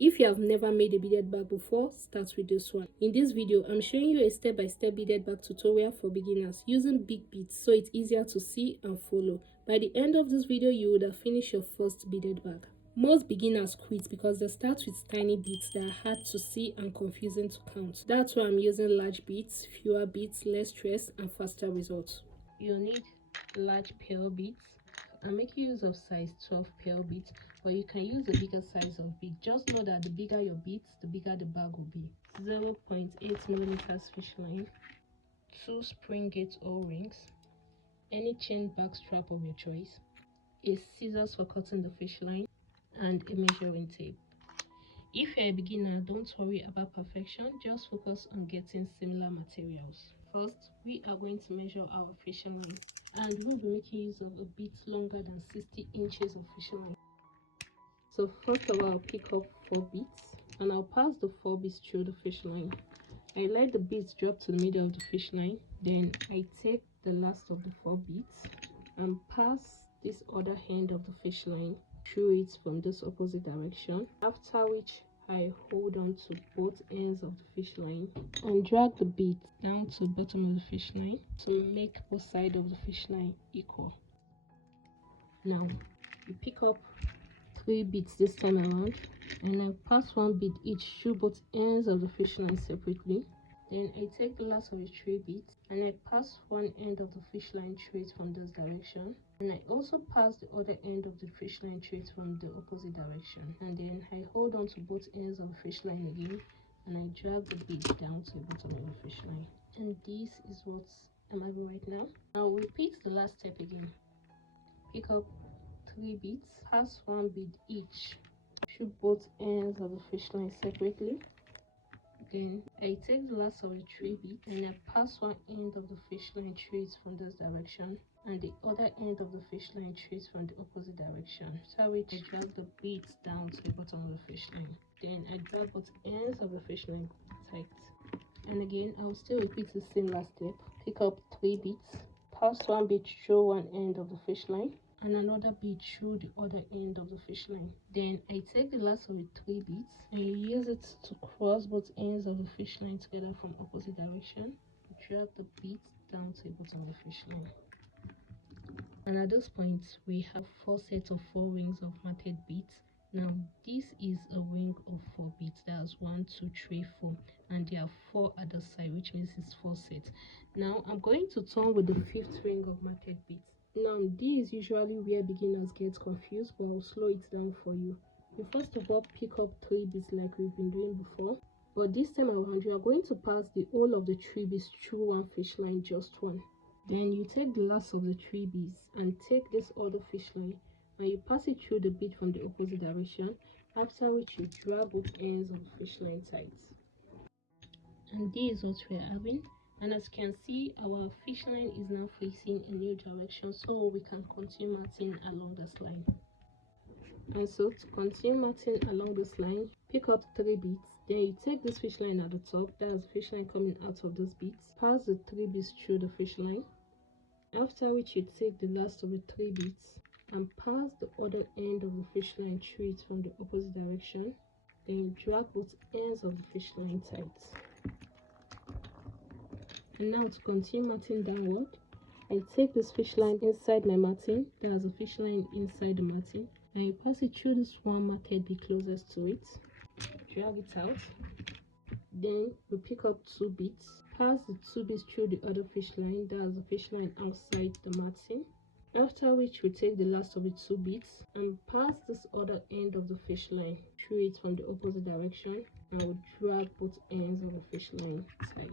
If you have never made a beaded bag before, start with this one. In this video, I'm showing you a step-by-step beaded bag tutorial for beginners using big beads so it's easier to see and follow. By the end of this video, you would have finished your first beaded bag. Most beginners quit because they start with tiny beads that are hard to see and confusing to count. That's why I'm using large beads, fewer beads, less stress, and faster results. You'll need large pearl beads. I'm making use of size 12 pearl beads, but you can use a bigger size of bead. Just know that the bigger your beads, the bigger the bag will be. 0.8 millimeters fish line, 2 spring gate O-rings, any chain bag strap of your choice, a scissors for cutting the fish line, and a measuring tape. If you're a beginner, don't worry about perfection, just focus on getting similar materials. First, we are going to measure our fishing line, and we'll be making use of a bit longer than 60 inches of fishing line. So first of all, I'll pick up 4 beads and I'll pass the 4 beads through the fish line. I let the beads drop to the middle of the fish line, then I take the last of the 4 beads and pass this other end of the fish line through it from this opposite direction, after which I hold on to both ends of the fish line and drag the bead down to the bottom of the fish line to make both sides of the fish line equal. Now you pick up 3 beads this time around and I pass 1 bead each through both ends of the fish line separately. Then I take the last of the 3 beads and I pass one end of the fish line through it from this direction, and I also pass the other end of the fish line through it from the opposite direction, and then I hold on to both ends of the fish line again and I drag the bead down to the bottom of the fish line. And this is what I'm having right now. Now repeat the last step again. Pick up 3 beads, pass 1 bead each through both ends of the fish line separately. Then I take the last of the 3 beads and I pass one end of the fish line through it from this direction and the other end of the fish line through it from the opposite direction. So which I drag the beads down to the bottom of the fish line. Then I drag both ends of the fish line tight. And again, I'll still repeat the same last step. Pick up 3 beads, pass 1 bead through one end of the fish line and another bead through the other end of the fish line. Then I take the last of the 3 beads and use it to cross both ends of the fish line together from opposite direction. Drag the beads down to the bottom of the fish line. And at this point, we have 4 sets of 4 rings of matted beads. Now this is a ring of 4 beads. That's 1, 2, 3, 4, and there are 4 at the side, which means it's 4 sets. Now I'm going to turn with the 5th ring of matted beads. Now this is usually where beginners get confused, but I'll slow it down for you. You first of all pick up 3 beads like we've been doing before, but this time around you are going to pass the whole of the 3 beads through one fish line, just one. Then you take the last of the 3 beads and take this other fish line and you pass it through the bead from the opposite direction, after which you drag both ends of the fish line tight. And this is what we're having. And as you can see, our fish line is now facing a new direction, so we can continue matting along this line. And so to continue matting along this line, pick up 3 beads, then you take this fish line at the top, that's the fish line coming out of those beads, pass the 3 beads through the fish line, after which you take the last of the 3 beads and pass the other end of the fish line through it from the opposite direction, then you drag both ends of the fish line tight. And now to continue matting downward, I take this fish line inside my matting, that's a fish line inside the matting, and you pass it through this one matted bead closest to it, drag it out, then you pick up 2 beads, pass the 2 beads through the other fish line, that's the fish line outside the matting, after which we take the last of the 2 beads and pass this other end of the fish line through it from the opposite direction, and we'll drag both ends of the fish line tight.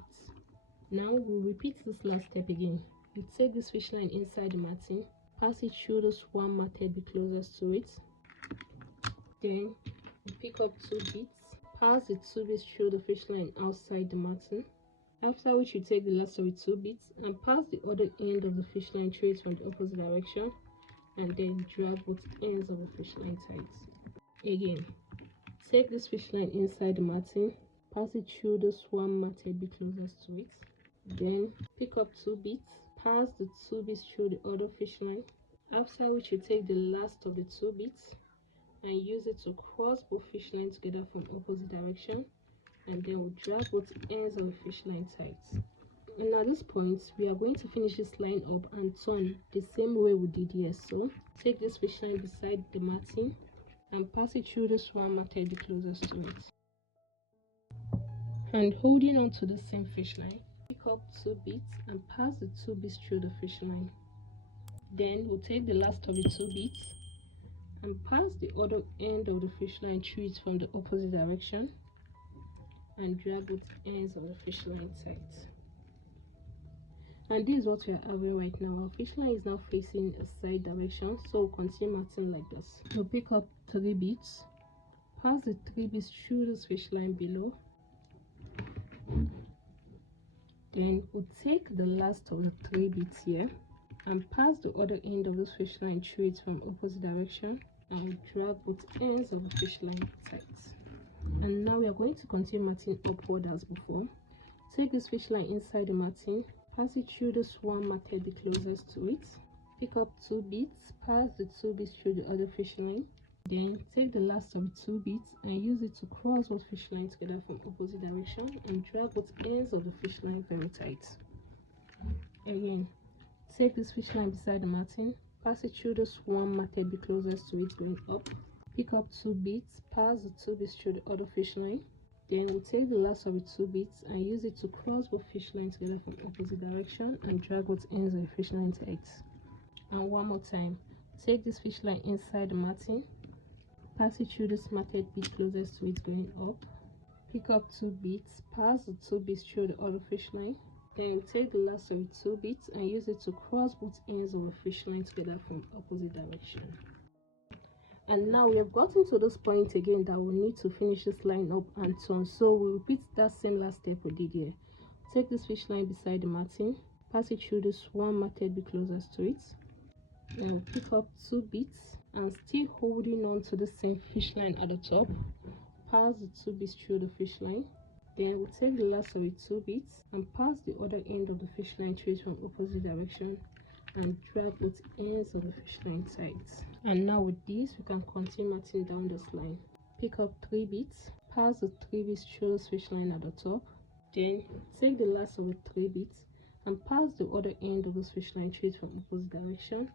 Now we'll repeat this last step again. You take this fish line inside the matting, pass it through this one matted bead closest to it, then you pick up 2 beads, pass the 2 beads through the fish line outside the matting, after which you take the last of the 2 beads and pass the other end of the fish line through it from the opposite direction, and then drag both ends of the fish line tight. Again, take this fish line inside the matting, pass it through this one matted bead closest to it, then pick up 2 beads, pass the 2 beads through the other fish line, after which you take the last of the 2 beads and use it to cross both fish lines together from opposite direction, and then we'll drag both ends of the fish line tight. And at this point, we are going to finish this line up and turn the same way we did here. So take this fish line beside the matting and pass it through the swan method the closest to it. And holding on to the same fish line, pick up 2 beads and pass the 2 beads through the fish line. Then we'll take the last of the 2 beads and pass the other end of the fish line through it from the opposite direction and drag both ends of the fish line tight. And this is what we are having right now. Our fish line is now facing a side direction, so we'll continue matting like this. We'll pick up 3 beads, pass the 3 beads through this fish line below. Then we'll take the last of the 3 beads here and pass the other end of this fish line through it from opposite direction, and we'll drag both ends of the fish line tight. And now we are going to continue matting upward as before. Take this fish line inside the matting, pass it through the swan method the closest to it, pick up 2 beads, pass the 2 beads through the other fish line, then take the last of the 2 beads and use it to cross both fish lines together from opposite direction and drag both ends of the fish line very tight. Again, take this fish line beside the matting, pass it through the swan method the closest to it going up, pick up 2 beads, pass the 2 beads through the other fish line. Then we'll take the last of the 2 beads and use it to cross both fish lines together from opposite direction and drag both ends of the fish line tight. And one more time, take this fish line inside the matting, pass it through this matted bead closest to it going up, pick up 2 beads, pass the 2 beads through the other fish line. Then we'll take the last of the 2 beads and use it to cross both ends of the fish line together from opposite direction. And now we have gotten to this point again that we need to finish this line up and turn, so we'll repeat that same last step we did here. Take this fish line beside the matting, pass it through the swan method be closest to it, then we'll pick up 2 beads and still holding on to the same fish line at the top, pass the 2 beads through the fish line. Then we'll take the last of the 2 beads and pass the other end of the fish line through it from opposite direction and drag both ends of the fish line tight. And now with this, we can continue matting down this line. Pick up 3 beads, pass the 3 beads through the fish line at the top, then take the last of the 3 beads and pass the other end of this fish line through it from opposite direction,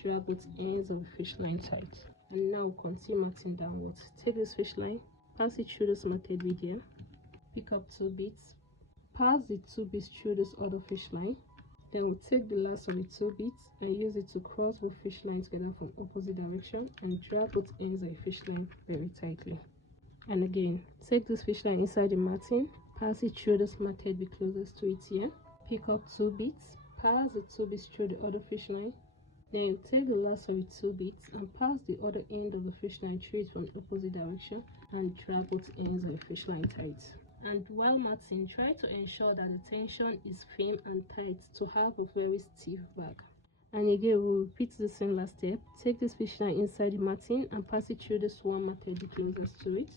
drag both ends of the fish line tight. And now continue matting downwards. Take this fish line, pass it through this matted bead here, pick up 2 beads, pass the 2 beads through this other fish line. Then we'll take the last of the 2 beads and use it to cross both fish lines together from opposite direction and drag both ends of the fish line very tightly. And again, take this fish line inside the matting, pass it through this matted bead closest to it here, pick up 2 beads, pass the 2 beads through the other fish line. Then you take the last of the 2 beads and pass the other end of the fish line through it from the opposite direction and drag both ends of the fish line tight. And while matting, try to ensure that the tension is firm and tight to have a very stiff bag. And again, we'll repeat the same last step. Take this fish line inside the matting and pass it through the swan method the closest to it.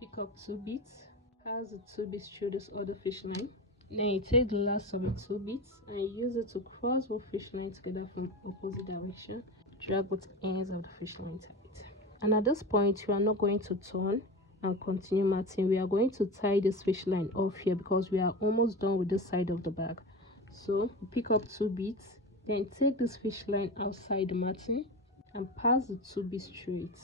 Pick up 2 beads, pass the 2 beads through this other fish line. Then you take the last of the 2 beads and use it to cross both fish lines together from opposite direction. Drag both ends of the fish line tight. And at this point, you are not going to turn and continue matting. We are going to tie this fish line off here because we are almost done with this side of the bag. So pick up 2 beads, then take this fish line outside the matting and pass the 2 beads through it.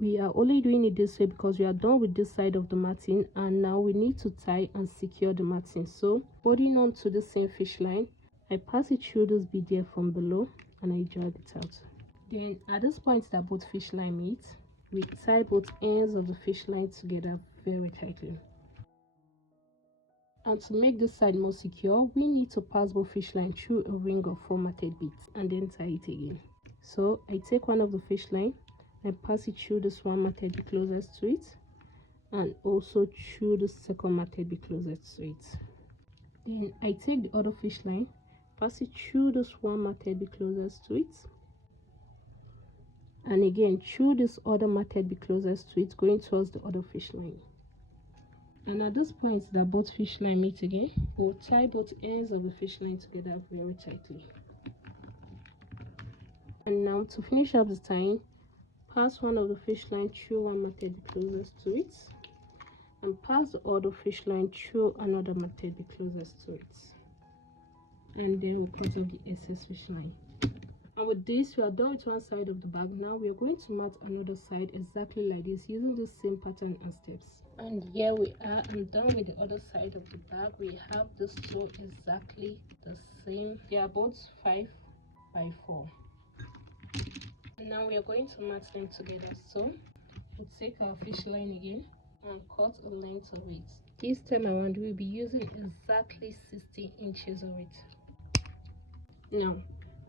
We are only doing it this way because we are done with this side of the matting and now we need to tie and secure the matting. So holding on to the same fish line, I pass it through this bead here from below and I drag it out. Then at this point that both fish line meet, we tie both ends of the fish line together very tightly. And to make this side more secure, we need to pass both fish line through a ring of formatted beads and then tie it again. So I take one of the fish line and pass it through this one method be closest to it and also through the second method be closest to it. Then I take the other fish line, pass it through this one method be closest to it, and again through this other method be closest to it, going towards the other fish line. And at this point that both fish line meet again, we'll tie both ends of the fish line together very tightly. And now to finish up the tying, pass one of the fish line through one matted bead closest to it, and pass the other fish line through another matted bead closest to it, and then we cut off the excess fish line. And with this, we are done with one side of the bag. Now we are going to mat another side exactly like this, using the same pattern and steps. And here we are. I'm done with the other side of the bag. We have this two exactly the same. They are both 5 by 4. And now we are going to mat them together. So we'll take our fish line again and cut a length of it. This time around we'll be using exactly 60 inches of it. Now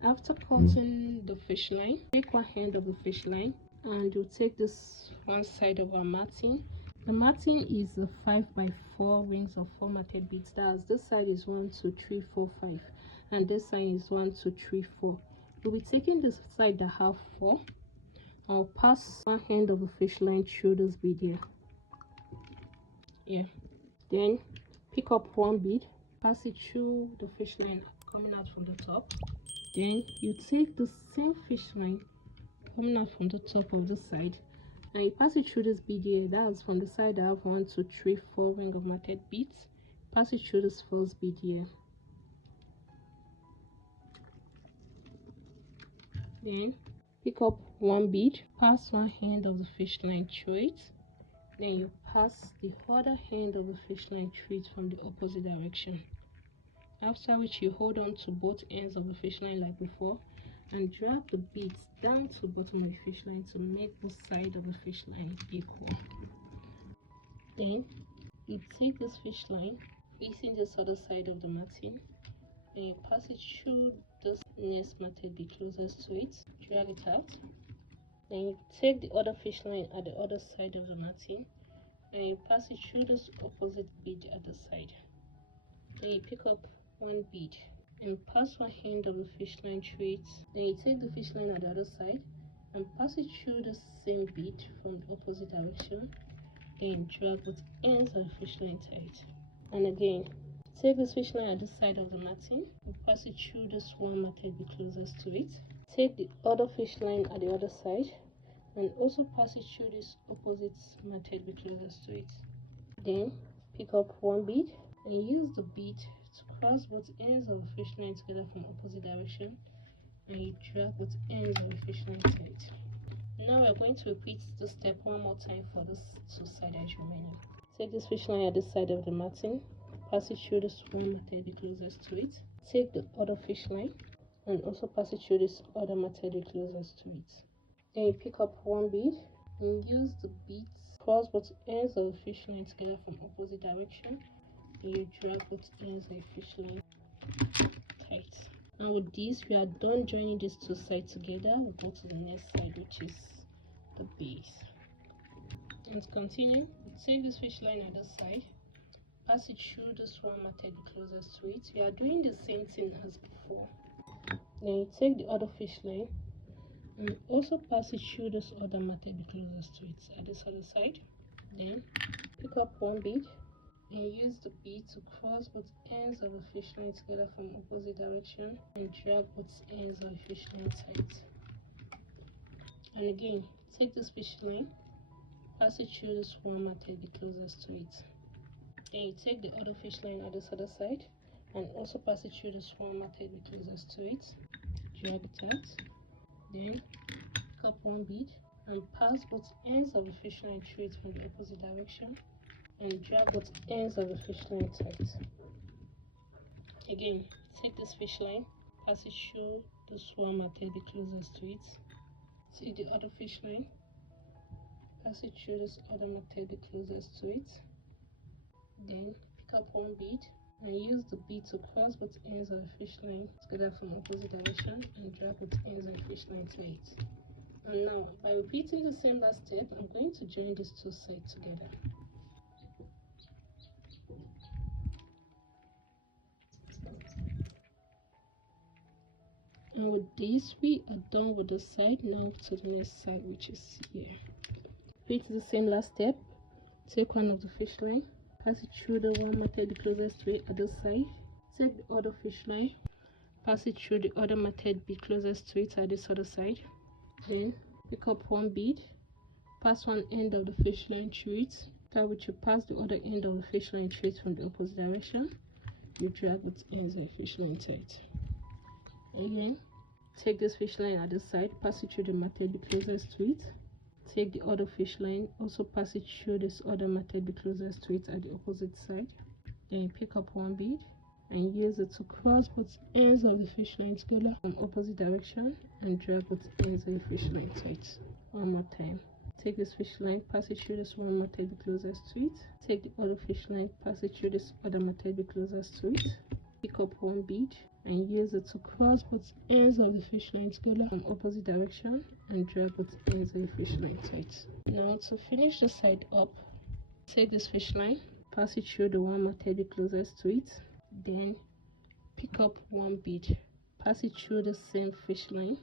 after cutting the fish line, take one end of the fish line and you'll take this one side of our matting. The matting is a 5 by 4 rings of 4 matted beads. That's this side is 1 2 3 4 5, and this side is 1 2 3 4. We'll be taking this side that have 4. I'll pass one end of the fish line through this bead here. Then pick up one bead, pass it through the fish line coming out from the top. Then you take the same fish line coming out from the top of the side and you pass it through this bead here. That's from the side I have 1 2 3 4 ring of matted beads. Pass it through this first bead here. Then pick up one bead, pass one end of the fish line through it. Then you pass the other end of the fish line through it from the opposite direction. After which you hold on to both ends of the fish line like before and drag the beads down to the bottom of the fish line to make both sides of the fish line equal. Then you take this fish line facing this other side of the matting and you pass it through this next matted bead closest to it, drag it out. Then you take the other fish line at the other side of the matting and you pass it through this opposite bead at the side. Then you pick up one bead and pass one end of the fish line through it. Then you take the fish line at the other side and pass it through the same bead from the opposite direction. Then drag both ends of the fish line tight. And again, take this fish line at this side of the matting and pass it through this one matted bead closest to it. Take the other fish line at the other side and also pass it through this opposite matted bead closest to it. Then pick up one bead and use the bead to cross both ends of the fish line together from opposite direction and you drag both ends of the fish line tight. Now we're going to repeat this step one more time for this two sides remaining. Take this fish line at this side of the matting, pass it through this one matted bead closest to it. Take the other fish line and also pass it through this other matted bead closest to it. Then you pick up one bead and use the beads to cross both ends of the fish line together from opposite direction. You drag both ends of the fish line tight. And with this, we are done joining these two sides together. We'll go to the next side, which is the base. And to continue, we take this fish line at this side, pass it through this one matted closest to it. We are doing the same thing as before. Then you take the other fish line and also pass it through this other matted closest to it at this other side. Then pick up one bead and use the bead to cross both ends of the fish line together from opposite direction and drag both ends of the fish line tight. And again, take this fish line, pass it through this one matted closest to it. Then you take the other fish line at this other side and also pass it through this one matted closest to it, drag it out. Then pick up one bead and pass both ends of the fish line through it from the opposite direction and drag both ends of the fish line tight. Again, take this fish line, pass it through this one matted closest to it. Take the other fish line, pass it through this other matted closest to it. Then pick up one bead and use the bead to cross both ends of the fish line together from opposite direction and drag both ends of the fish line tight. And now, by repeating the same last step, I'm going to join these two sides together. And with this, we are done with the side. Now to the next side, which is here. Repeat the same last step. Take one of the fish line, pass it through the one matted closest to it at this side. Take the other fish line, pass it through the other matted closest to it at this other side. Then Pick up one bead, pass one end of the fish line through it. After which you pass the other end of the fish line through it from the opposite direction. You drag both ends of the fish line tight. Again, take this fish line at the side, pass it through the matted bead closest to it. Take the other fish line, also pass it through this other matted bead closest to it at the opposite side. Then you pick up one bead and use it to cross both ends of the fish line together from opposite direction and drag both ends of the fish line tight. One more time. Take this fish line, pass it through this one matted bead closest to it. Take the other fish line, pass it through this other matted bead closest to it. Pick up one bead and use it to cross both ends of the fish line together from opposite direction and drag both ends of the fish line tight. Now to finish the side up, take this fish line, pass it through the one matted bead closest to it. Then pick up one bead, pass it through the same fish line.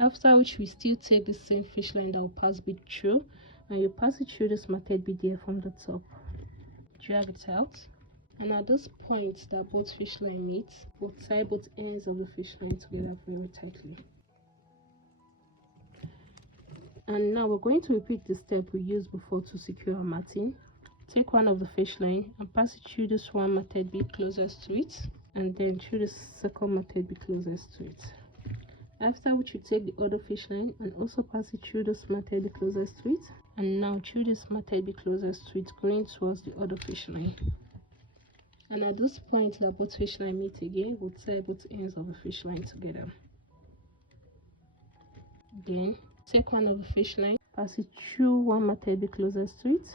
After which we still take the same fish line that will pass bead through, and you pass it through this matted bead here from the top. Drag it out, and at this point that both fish line meet, we'll tie both ends of the fish line together very tightly. And now we're going to repeat the step we used before to secure our matting. Take one of the fish line and pass it through this one matted bead closest to it, and then through the second matted bead closest to it. After which you take the other fish line and also pass it through this matted bead closest to it, and now through this matted bead closest to it, going towards the other fish line. And at this point that both fish line meet again, we'll tie both ends of the fish line together. Then take one of the fish line, pass it through one matted bead closest to it.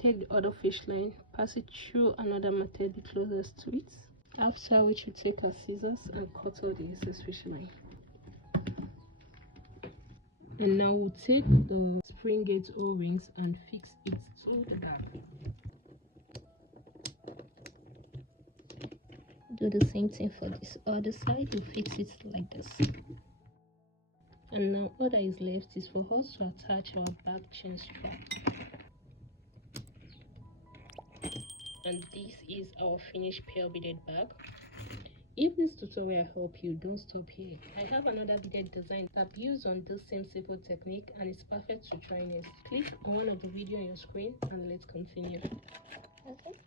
Take the other fish line, pass it through another matted bead closest to it. After which you take our scissors and cut out the excess fish line. And now we'll take the spring gauge O-rings and fix it to the gap. Do the same thing for this other side. You fix it like this. And now all that is left is for us to attach our back chain strap. And this is our finished pearl beaded bag. If this tutorial helped you, don't stop here. I have another beaded design that builds on this same simple technique and it's perfect to try next. Click on one of the videos on your screen and let's continue. Okay.